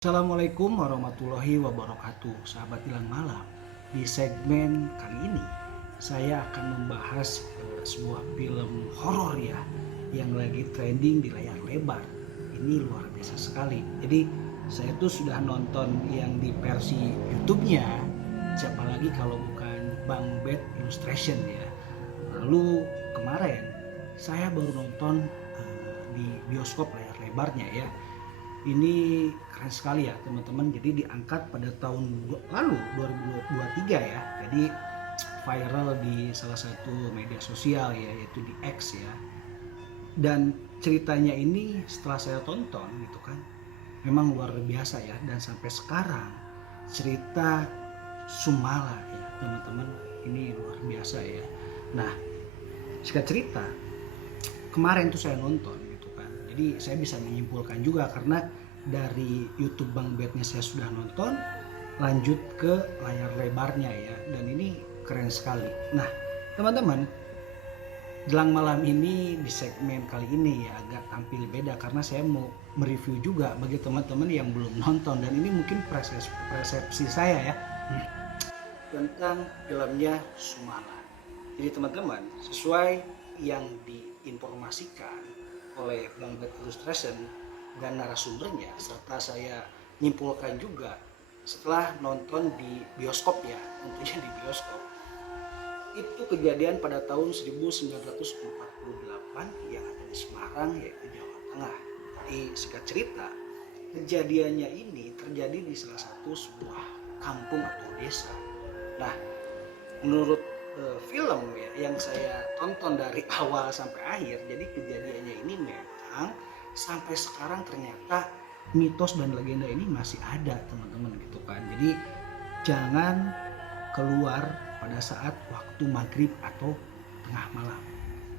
Assalamualaikum warahmatullahi wabarakatuh, sahabat Ilang Malam. Di segmen kali ini saya akan membahas sebuah film horor ya yang lagi trending di layar lebar. Ini luar biasa sekali. Jadi saya tuh sudah nonton yang di versi YouTube-nya, siapa lagi kalau bukan Bang Bed Illustration ya. Lalu kemarin saya baru nonton di bioskop layar lebarnya ya. Ini keren sekali ya teman-teman. Jadi diangkat pada tahun lalu 2023 ya. Jadi viral di salah satu media sosial ya, yaitu di X ya. Dan ceritanya ini setelah saya tonton gitu kan, memang luar biasa ya. Dan sampai sekarang cerita Sumala ya teman-teman, ini luar biasa ya. Nah, singkat cerita, kemarin tuh saya nonton gitu kan. Jadi saya bisa menyimpulkan juga karena dari YouTube Bang Bednya saya sudah nonton, lanjut ke layar lebarnya ya. Dan ini keren sekali. Nah, teman-teman, jelang malam ini di segmen kali ini ya agak tampil beda karena saya mau mereview juga bagi teman-teman yang belum nonton, dan ini mungkin persepsi saya ya tentang filmnya Sumala. Jadi teman-teman, sesuai yang diinformasikan oleh Bang Bed Illustration dan narasumbernya, serta saya nyimpulkan juga setelah nonton di bioskop ya, tentunya di bioskop, itu kejadian pada tahun 1948 yang ada di Semarang, yaitu Jawa Tengah. Jadi singkat cerita, kejadiannya ini terjadi di salah satu sebuah kampung atau desa. Nah, menurut film ya yang saya tonton dari awal sampai akhir, jadi kejadiannya ini memang sampai sekarang ternyata mitos dan legenda ini masih ada teman-teman gitu kan. Jadi jangan keluar pada saat waktu maghrib atau tengah malam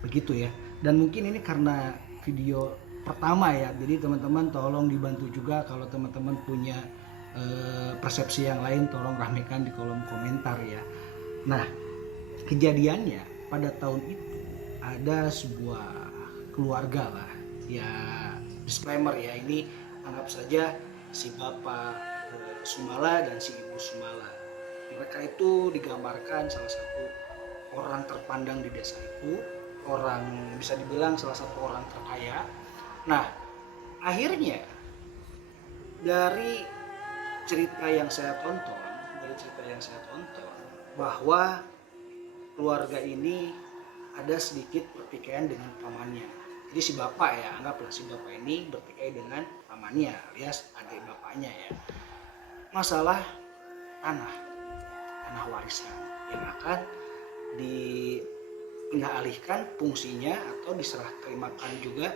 begitu ya. Dan mungkin ini karena video pertama ya, jadi teman-teman tolong dibantu juga kalau teman-teman punya persepsi yang lain, tolong ramekan di kolom komentar ya. Nah, kejadiannya pada tahun itu ada sebuah keluarga lah ya, disclaimer ya, ini anggap saja si bapak Sumala dan si ibu Sumala. Mereka itu digambarkan salah satu orang terpandang di desa itu, orang bisa dibilang salah satu orang terkaya. Nah, akhirnya dari cerita yang saya tonton, bahwa keluarga ini ada sedikit pertikaian dengan pamannya. Jadi si bapak ya, anggaplah si bapak ini bertikai dengan pamannya alias adik bapaknya ya. Masalah tanah, tanah warisan yang akan dipindah alihkan fungsinya atau diserah terimakan juga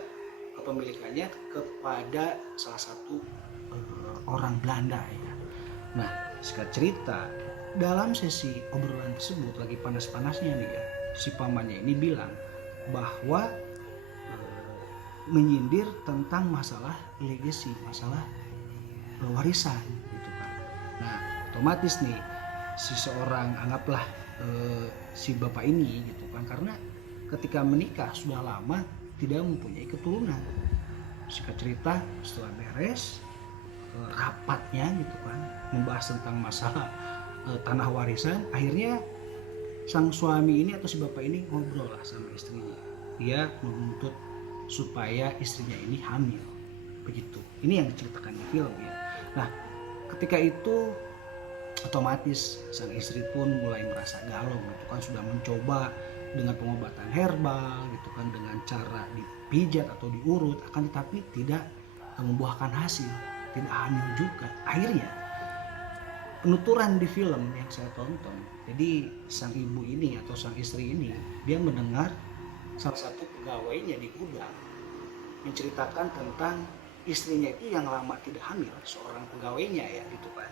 kepemilikannya kepada salah satu orang Belanda ya. Nah, singkat cerita, dalam sesi obrolan tersebut lagi panas-panasnya nih ya, si pamannya ini bilang bahwa menyindir tentang masalah legacy, masalah warisan gitu kan. Nah, otomatis nih si seorang anggaplah si bapak ini gitu kan, karena ketika menikah sudah lama tidak mempunyai keturunan. Singkat cerita, setelah beres rapatnya gitu kan, membahas tentang masalah tanah warisan, akhirnya sang suami ini atau si bapak ini ngobrol lah sama istrinya. Dia menuntut supaya istrinya ini hamil. Begitu. Ini yang diceritakan di film ya. Nah, ketika itu otomatis sang istri pun mulai merasa galau gitu kan, sudah mencoba dengan pengobatan herbal gitu kan, dengan cara dipijat atau diurut, akan tetapi tidak membuahkan hasil, tidak hamil juga. Akhirnya penuturan di film yang saya tonton, jadi sang ibu ini atau sang istri ini, dia mendengar salah satu pegawainya di gudang menceritakan tentang istrinya itu yang lama tidak hamil, seorang pegawainya ya gitu kan,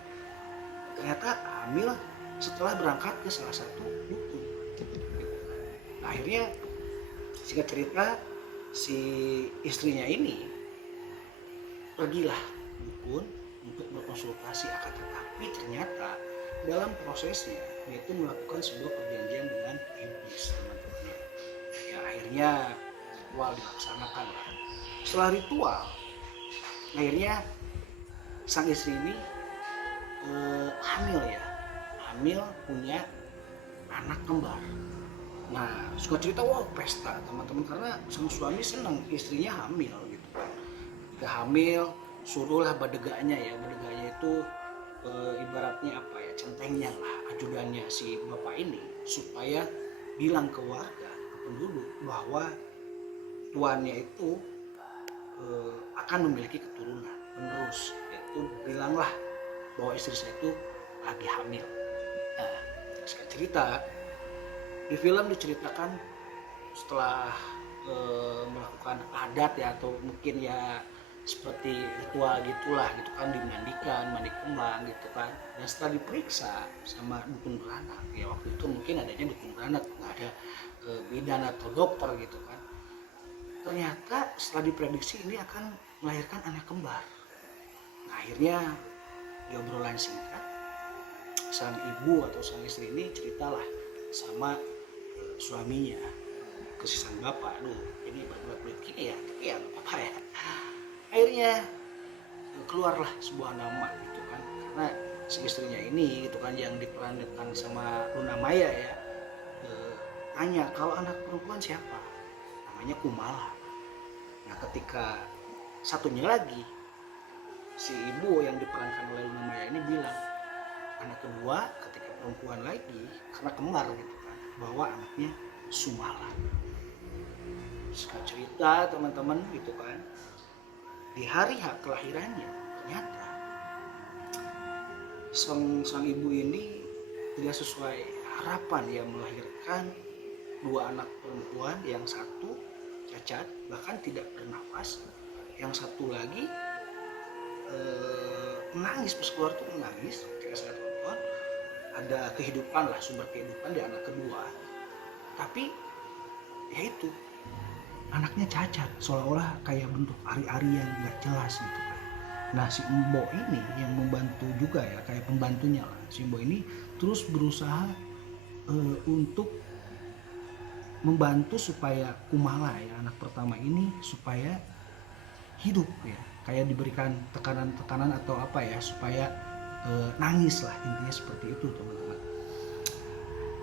ternyata hamil setelah berangkat ke salah satu dukun gitu. Nah, akhirnya singkat cerita, si istrinya ini pergilah dukun untuk berkonsultasi, akan tetapi ternyata dalam prosesnya dia itu melakukan sebuah perjanjian dengan iblis teman-teman. Ya akhirnya ritual dilaksanakan lah. Setelah ritual, akhirnya sang istri ini hamil ya, hamil punya anak kembar. Nah suka cerita, wah pesta teman-teman, karena sang suami senang istrinya hamil gitu kan. Ketika hamil suruhlah badeganya ya, badeganya itu ibaratnya apa ya, centengnya lah, ajudannya si bapak ini, supaya bilang ke warga, ke penduduk bahwa tuannya itu akan memiliki keturunan penerus, yaitu bilanglah bahwa istri saya itu lagi hamil. Nah, sekarang cerita di film diceritakan setelah melakukan adat ya, atau mungkin ya seperti ritual gitulah gitu kan, dimandikan, mandi kembang gitu kan, dan setelah diperiksa sama dukun beranak ya, waktu itu mungkin adanya dukun beranak, nggak ada bidan atau dokter gitu kan, ternyata setelah diprediksi ini akan melahirkan anak kembar. Nah, akhirnya di obrolan singkat sang ibu atau sang istri ini ceritalah sama suaminya, ke si sang bapak, aduh ini berat-berat gini ya, tapi ya nggak apa-apa ya. Akhirnya keluarlah sebuah nama gitu kan, karena si istrinya ini gitu kan yang diperankan sama Luna Maya ya, tanya kalau anak perempuan siapa, namanya Kumala. Nah ketika satunya lagi si ibu yang diperankan oleh Luna Maya ini bilang anak kedua ketika perempuan lagi, karena kembar gitu kan, bahwa anaknya Sumala. Sekarang cerita teman-teman gitu kan, di hari hak kelahirannya ternyata sang ibu ini tidak sesuai harapan, ya melahirkan dua anak perempuan, yang satu cacat bahkan tidak bernafas, yang satu lagi menangis pas keluar tuh, menangis ketika saya tonton, ada kehidupan lah, sumber kehidupan di anak kedua, tapi ya itu anaknya cacat, seolah-olah kayak bentuk ari-ari yang nggak jelas gitu kan. Nah si Embo ini yang membantu juga ya, kayak pembantunya lah, si Embo ini terus berusaha untuk membantu supaya Kumala ya, anak pertama ini, supaya hidup ya, kayak diberikan tekanan-tekanan atau apa ya, supaya nangis lah, intinya seperti itu teman-teman.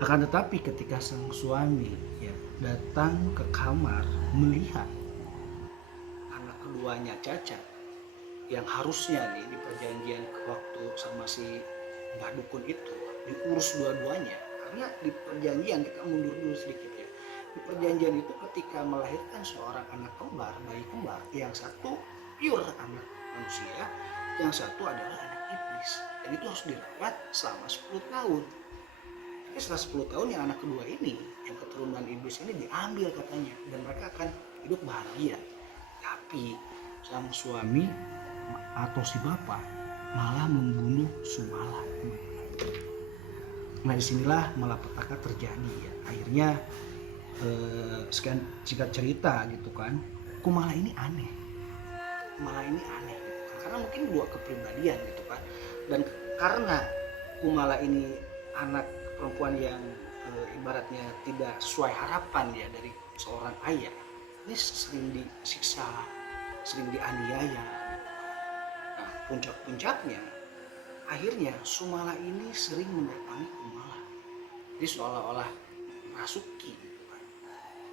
Akan tetapi ketika sang suami ya datang ke kamar melihat anak keduanya cacat, yang harusnya nih di perjanjian waktu sama si Mbah Dukun itu diurus dua-duanya, karena di perjanjian, kita mundur dulu sedikit ya, di perjanjian itu ketika melahirkan seorang anak kembar, bayi kembar, yang satu pure anak manusia, yang satu adalah anak iblis, dan itu harus dirawat selama 10 tahun. Tapi setelah 10 tahun yang anak kedua ini, yang keturunan iblis ini diambil katanya, dan mereka akan hidup bahagia. Tapi sang suami atau si bapak malah membunuh Sumala. Nah disinilah malapetaka terjadi ya. Akhirnya sekian singkat cerita gitu kan, Kumala ini aneh. Kumala ini aneh gitu kan, karena mungkin dua kepribadian gitu kan, dan karena Kumala ini anak perempuan yang ibaratnya tidak sesuai harapan ya dari seorang ayah, ini sering disiksa, sering dianiaya. Nah puncak-puncaknya akhirnya Sumala ini sering mendatangi Kumala, jadi seolah-olah merasuki gitu kan.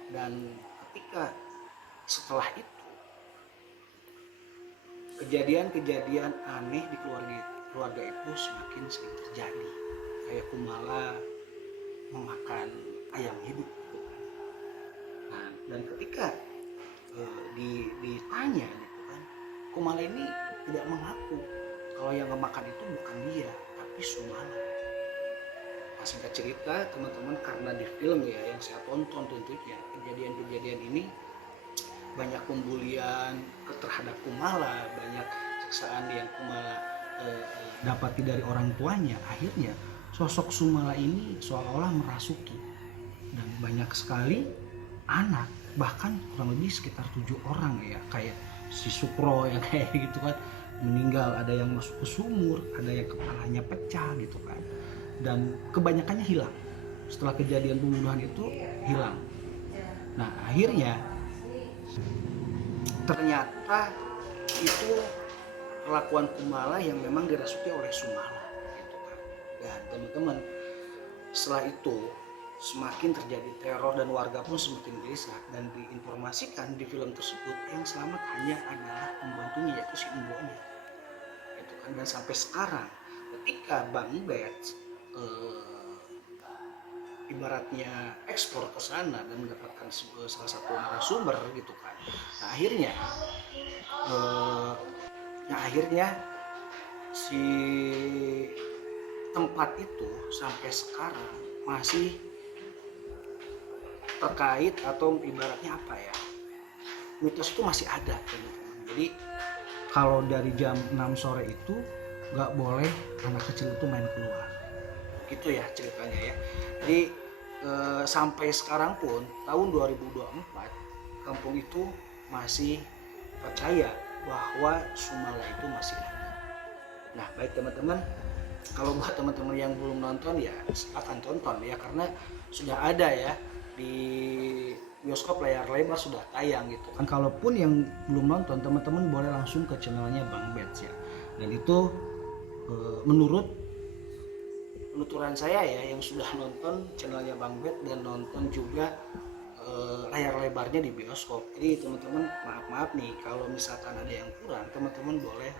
Dan ketika setelah itu kejadian-kejadian aneh di keluarga itu semakin sering terjadi, kayak Kumala memakan ayam hidup gitu kan. Nah dan ketika ditanya gitu kan, Kumala ini tidak mengaku kalau yang memakan itu bukan dia, tapi Sumala. Nah, singkat cerita teman-teman, karena di film ya yang saya tonton tentunya kejadian-kejadian ini banyak pembulian terhadap Kumala, banyak siksaan yang Kumala dapati dari orang tuanya. Akhirnya sosok Sumala ini seolah-olah merasuki, dan banyak sekali anak, bahkan kurang lebih sekitar 7 orang ya, kayak si Sukro yang kayak gitu kan meninggal, ada yang masuk ke sumur, ada yang kepalanya pecah gitu kan, dan kebanyakannya hilang setelah kejadian pembunuhan itu, hilang. Nah akhirnya ternyata itu perlakuan Kumala yang memang dirasuki oleh Sumala gitu kan. Dan teman-teman, setelah itu semakin terjadi teror dan warga pun semakin gelisah, dan diinformasikan di film tersebut yang selamat hanya adalah pembantunya, yaitu si Embonya gitu kan. Dan sampai sekarang ketika Bang Bet ibaratnya ekspor ke sana dan mendapatkan salah satu narasumber gitu kan, nah akhirnya si tempat itu sampai sekarang masih terkait, atau ibaratnya apa ya, mitos itu masih ada teman-teman. Jadi kalau dari jam 6 sore itu nggak boleh anak kecil itu main keluar gitu ya ceritanya ya. Jadi sampai sekarang pun tahun 2024 kampung itu masih percaya bahwa Sumala itu masih ada. Nah baik teman-teman, kalau buat teman-teman yang belum nonton ya silahkan tonton ya, karena sudah ada ya di bioskop layar lebar, sudah tayang gitu kan. Kalaupun yang belum nonton, teman-teman boleh langsung ke channelnya Bang Bets ya. Dan itu menurut penuturan saya ya, yang sudah nonton channelnya Bang Bet dan nonton juga layar lebarnya di bioskop. Jadi teman-teman maaf nih kalau misalkan ada yang kurang, teman-teman boleh